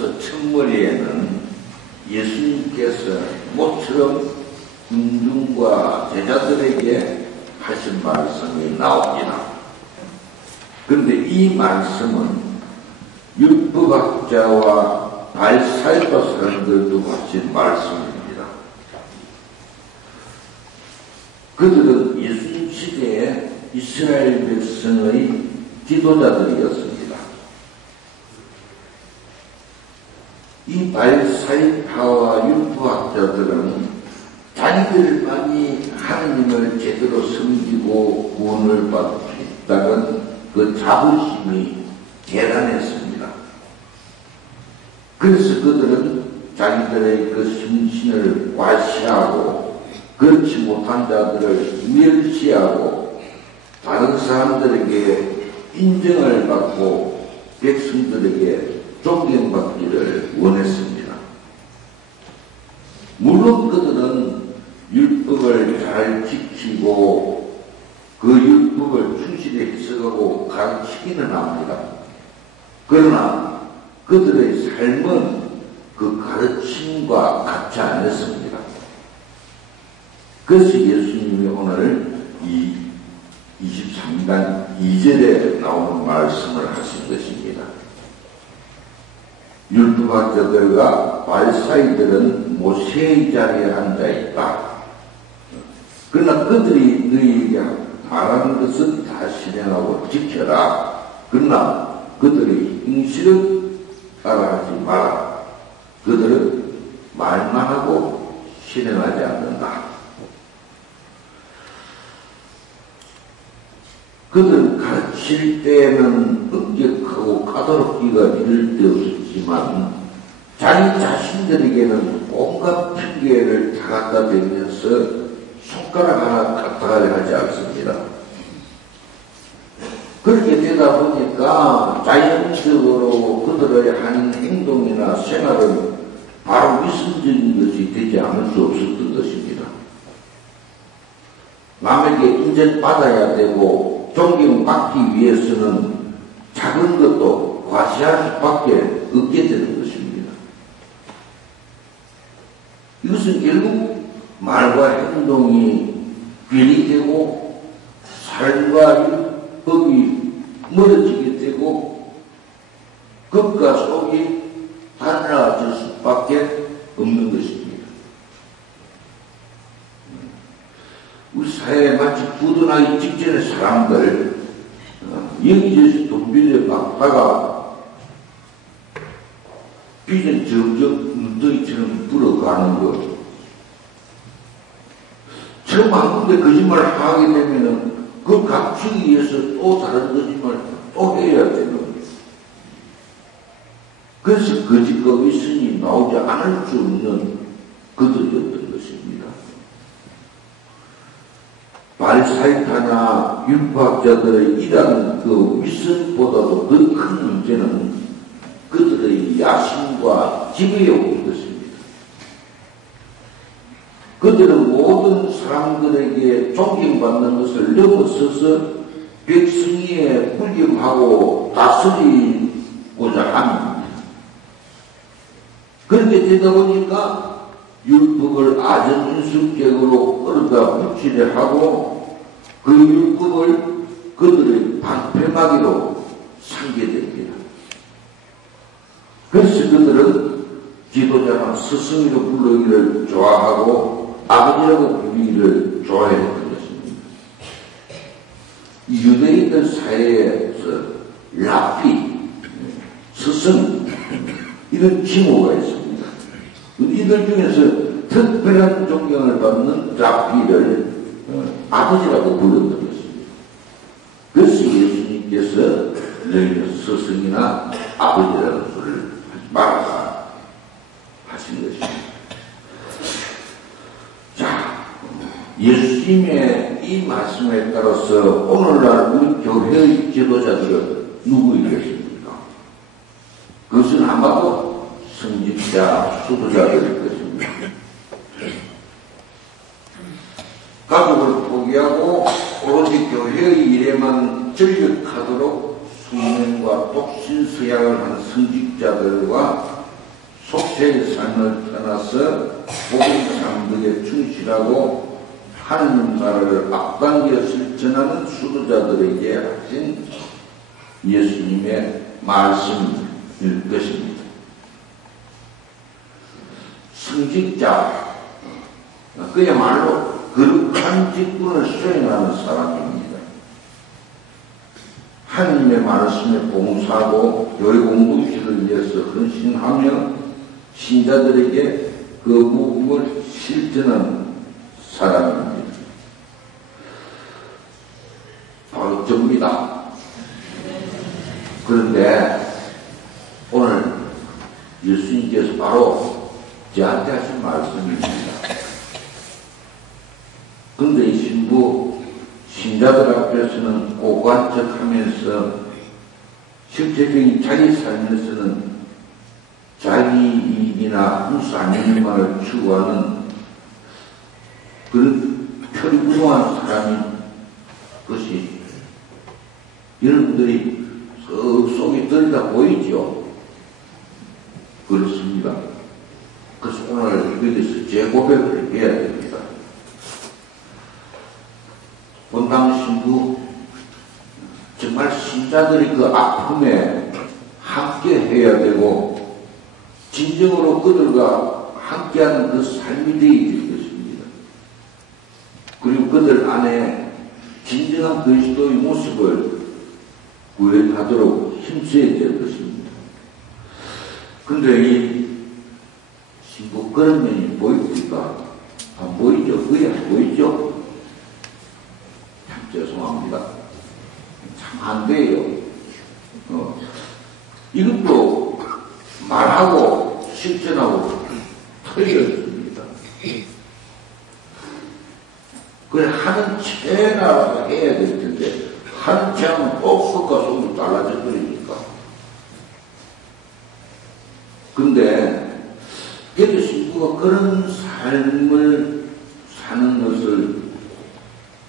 앞서서 첫머리에는 예수님께서 모처럼 군중과 제자들에게 하신 말씀이 나옵니다. 그런데 이 말씀은 율법학자와 바리사이파 사람들도 하신 말씀입니다. 그들은 예수님 시대에 이스라엘 백성의 지도자들이었습니다. 이 바리사이파와 율법학자들은 자기들만이 하느님을 제대로 섬기고 구원을 받을 수 있다는 그 자부심이 대단했습니다. 그래서 그들은 자기들의 그 심신을 과시하고 그렇지 못한 자들을 멸시하고 다른 사람들에게 인정을 받고 백성들에게 존경받기를 원했습니다. 물론 그들은 율법을 잘 지키고 그 율법을 충실히 해석하고 가르치기는 합니다. 그러나 그들의 삶은 그 가르침과 같지 않았습니다. 그래서 예수님이 오늘 이 23단 2절에 나오는 말씀을 하신 것입니다. 율법학자들과 바리사이들은 모세의 자리에 앉아있다. 그러나 그들이 너희에게 말하는 것은 다 실행하고 지켜라. 그러나 그들의 행실은 따라하지 마라. 그들은 말만 하고 실행하지 않는다. 그들은 가르칠 때에는 엄격하고 까다롭기가 이를 데 없었지만 자기 자신들에게는 온갖 핑계를 다 갖다 대면서 손가락 하나 까딱하게 하지 않습니다. 그렇게 되다 보니까 자연적으로 그들의 하는 행동이나 생활은 바로 위선적인 것이 되지 않을 수 없었던 것입니다. 남에게 인정받아야 되고 존경받기 위해서는 작은 것도 과시할 수밖에 없게 되는 것입니다. 이것은 결국 말과 행동이 괴리되고 삶과 율법이 멀어지게 되고 것과 속이 달라질 수밖에 없는 것입니다. 우리 사회에 마치 부도나기 직전의 사람들 여기저기서 돈 빌려 받다가 빚은 점점 눈덩이처럼 불어가는 것. 처음 한 군데 거짓말을 하게 되면은 그걸 감추기 위해서 또 다른 거짓말을 또 해야 되는 거예요. 그래서 거짓과 위선이 나오지 않을 수 없는 그들이었던 것입니다. 바리사이파나 율법학자들의 이러한 그 위선보다도 더 큰 문제는 그들의 야심과 지배욕인 것입니다. 그들은 모든 사람들에게 존경받는 것을 넘어서서 백성에 불경하고 다스리고자 합니다. 그렇게 되다 보니까 율법을 아전인수격으로 끌어다 붙이려 하고 그 율법을 그들의 방패막이로 삼게 됩니다. 그래서 그들은 지도자나 스승이로 부르기를 좋아하고 아버지라고 부르기를 좋아했던 것입니다. 유대인들 사이에서 랍비, 스승 이런 칭호가 있습니다. 이들 중에서 특별한 존경을 받는 랍비를 아버지라고 불렀던 것입니다. 그래서 예수님께서 너희는 스승이나 아버지라는 소리를 하지 말아라 하신 것입니다. 자, 예수님의 이 말씀에 따라서 오늘날 우리 교회의 지도자들은 누구이겠습니까? 그것은 아마도 성직자, 수도자들일 것입니다. 가족을 포기하고 오로지 교회의 일에만 전력하도록 숙명과 독신 서약을 한 성직자들과 속세의 삶을 떠나서 복음 상득에 충실하고 하느님 나라를 앞당겨 실천하는 수도자들에게 하신 예수님의 말씀일 것입니다. 성직자, 그야말로 거룩한 직분을 수행하는 사람입니다. 하느님의 말씀에 봉사하고 교회 공동체를 위해서 헌신하며 신자들에게 그 무엇을 실천하는 사람입니다. 바로 접니다. 그런데 오늘 예수님께서 바로 저한테 하신 말씀입니다. 그런데 이 신부 신자들 앞에서는 고고한 척하면서 실제적인 자기 삶에서는 자기 이익이나 훈수 아니만을 추구하는 그런 표리부동한 사람인 것이 여러분들이 속이 들다 보이죠? 그렇습니다. 그래서 오늘 여기서 제 고백을 해야 됩니다. 본당 신부 정말 신자들이 그 아픔에 함께 해야 되고 진정으로 그들과 함께하는 그 삶이 되어야 될 것입니다. 그리고 그들 안에 진정한 그리스도의 모습을 구현하도록 힘써야 될 것입니다. 그런데 이 신부 그런 면이 보입니까? 안 보이죠? 거의 안 보이죠? 참 죄송합니다. 참 안 돼요. 이것도 말하고 실천하고 틀렸습니다. 그래 하는 체나 해야 될 텐데 하는 체하면 또 속과 속이 달라져 버리니까. 근데 그래도 신부가 그런 삶을 사는 것을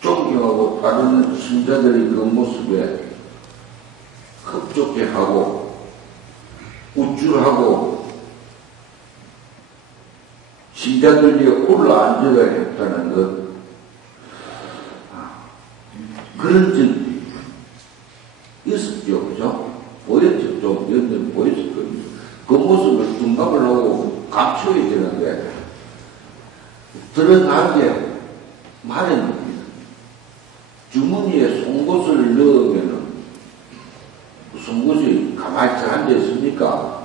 존경하고 따르는 신자들의 그 모습에 흡족해하고 우쭐하고 신자들 위에 올라앉아야 했다는 것, 그런 점이 있었죠. 그죠? 보였죠. 좀 연들 보였을 겁니다. 그 모습을 둔갑을 하고 감춰야 되는데 드러나게 마련입니다. 주머니에 송곳을 넣으면은 송곳이 가만히 앉아있습니까?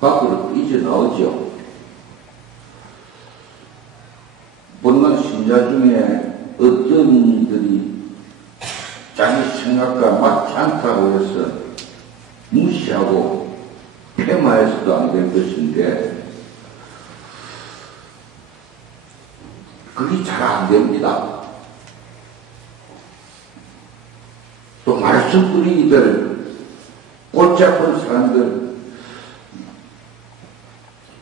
밖으로 이제 나오죠. 본당 신자 중에 어떤 이들이 자기 생각과 맞지 않다고 해서 무시하고 폐마해서도 안 될 것인데 그게 잘 안 됩니다. 또 말썽꾸리들, 꽃 잡은 사람들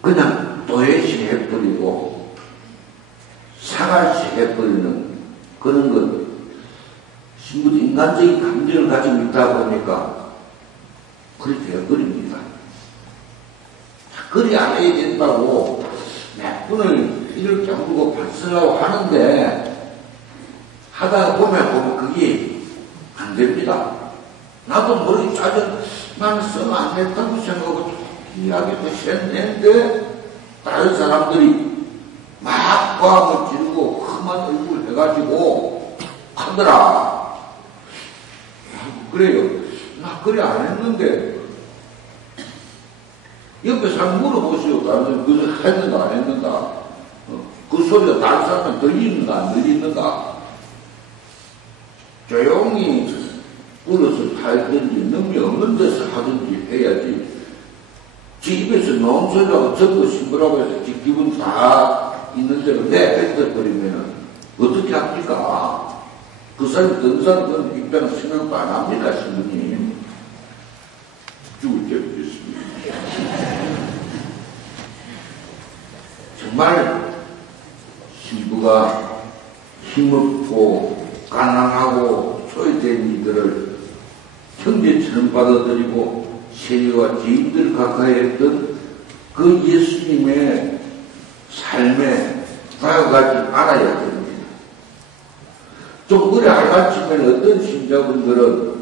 그냥 도외시 해버리고 사갈시 해버리는 그런 것, 신부도 인간적인 감정을 가지고 있다 보니까 그렇게 해버립니다. 그리 안 해야 된다고 몇 분을 이렇게 물고 발설하고 하는데 하다 보면 그게 안 됩니다. 나도 머리 짜져 나는 쓰면 안 됐다고 생각하고 이야기도 했는데 다른 사람들이 막 과음을 지르고 험한 얼굴 해가지고 하더라. 그래요. 나 그래 안 했는데 옆에 사람 물어보시오. 나는 그거 했는가 안 했는가? 그 소리가 다른 사람은 들리는가 안 들리는가? 조용히 불어서 탈든지 능력 없는 데서 하든지 해야지. 지 입에서 너무 소리라고 적고 신부라고 해서 지 기분 다 있는 대로 내뱉어버리면 어떻게 합니까? 그 사람이 든 사람은 입장 생각도 안 합니다. 신부님. 죽을 때 있습니다. 정말 신부가 힘없고 가난하고 소외된 이들을 형제처럼 받아들이고 세리와 지인들 가까이 했던 그 예수님의 삶에 다가가지 않아야 됩니다. 좀 그래 알아치면 어떤 신자분들은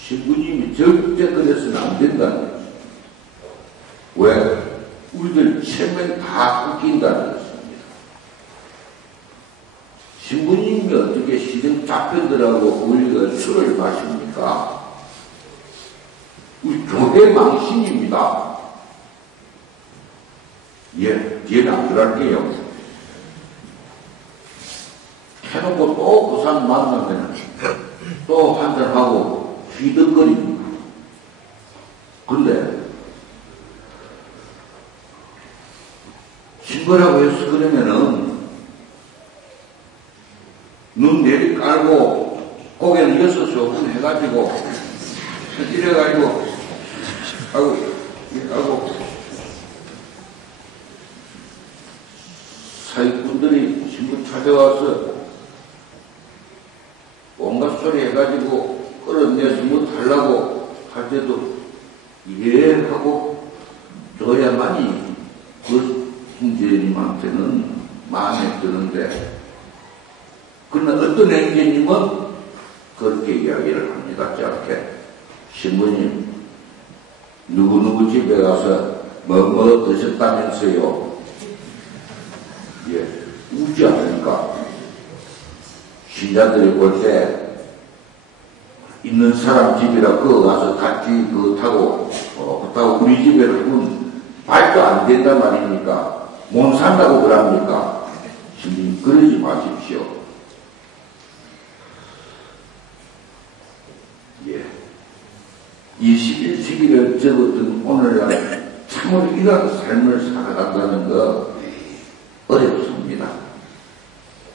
신부님이 절대 그래서는 안 된다는 거죠. 왜? 우리들 체면 다 웃긴다는 것입니다. 신부님이 어떻게 시정 잡혀들하고 우리가 술을 마십니까? 우리 교회 망신입니다. 예, 뒤에는 안 들어갈게요. 해놓고 또 그 사람 만나면 또 한잔하고 휘덕거립니다. 근데 신부라고 해서 그러면은 눈 내리 깔고 고개를 6시 해가지고 이래가지고 하고 사익분들이 신부 찾아와서 온갖 소리 해가지고 끌어내서 뭐 달라고 할 때도 예 하고 줘야만이 그 형제님한테는 마음에 드는데, 그러나 어떤 형제님은 그렇게 이야기를 합니다. 짧게. 신부님, 누구누구 집에 가서 뭐 드셨다면서요? 예, 우지 않으니까. 신자들이 볼 때 있는 사람 집이라 그거 가서 같이 그거 타고 그렇다고 우리 집에는 말도 안 된단 말입니까? 못 산다고 그럽니까? 신부님 그러지 마십시오. 예. 21세기를 접었던 오늘날 참으로 이런 삶을 살아간다는 거 어렵습니다.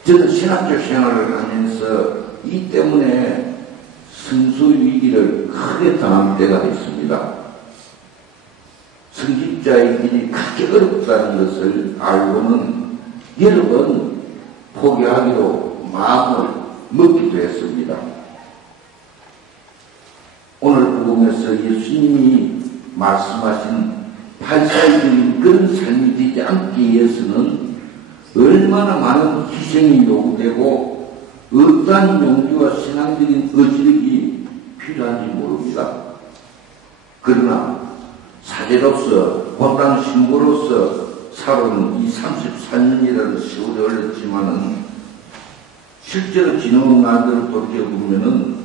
저는 신학교 생활을 하면서 이 때문에 성수 위기를 크게 당한 때가 있습니다. 성직자의 길이 크게 어렵다는 것을 알고는 여러 번 포기하기로 마음을 먹기도 했습니다. 오늘 복음에서 예수님이 말씀하신 발사적인 그런 삶이 되지 않기 위해서는 얼마나 많은 희생이 요구되고 어떠한 용기와 신앙적인 의지력이 필요한지 모릅니다. 그러나 사제로서 본당 신부로서 살아온 이 34년이라는 세월이 흘렀지만은 실제로 지나온 날들을 돌이켜보면은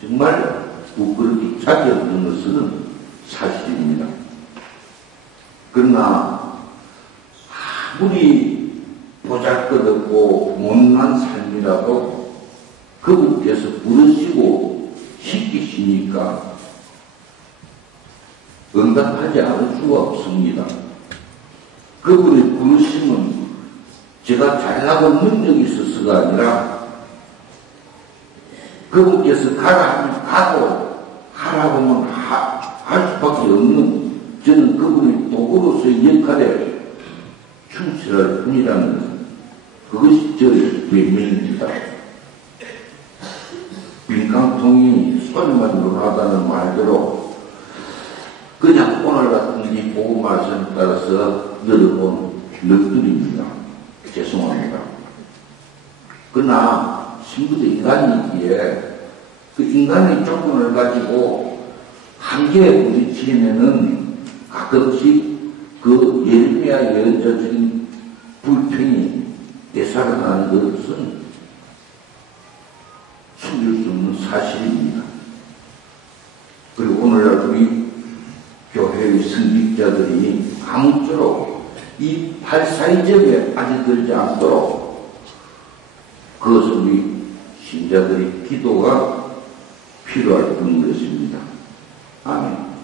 정말 부끄럽기 짝이 없는 것은 사실입니다. 그러나 아무리 보잘것없고 못난 삶이라도 그분께서 부르시고 시키시니까 응답하지 않을 수가 없습니다. 그분의 부르심은 제가 잘나고 능력이 있어서가 아니라 그분께서 가라 하면 가고 하라고 하면 할 수밖에 없는, 저는 그분의 도구로서의 역할에 충실할 뿐이라는 것, 그것이 저의 변명입니다. 빈깡통이 소리만 논하다는 말대로 그냥 오늘 같은 이 복음 말씀에 따라서 여러 번 넋두립니다. 죄송합니다. 그러나 신부도 인간이기에 그 인간의 조건을 가지고 한계에 부딪히면은 가끔씩 그 예레미야 예언자적인 불평이 되살아나는 것은 숨길 수 없는 사실입니다. 그리고 오늘날 우리 교회의 성직자들이 아무쪼록 이 발사의점에 빠져들지 않도록 그것은 우리 신자들의 기도가 필요할 뿐인 것입니다. 아멘.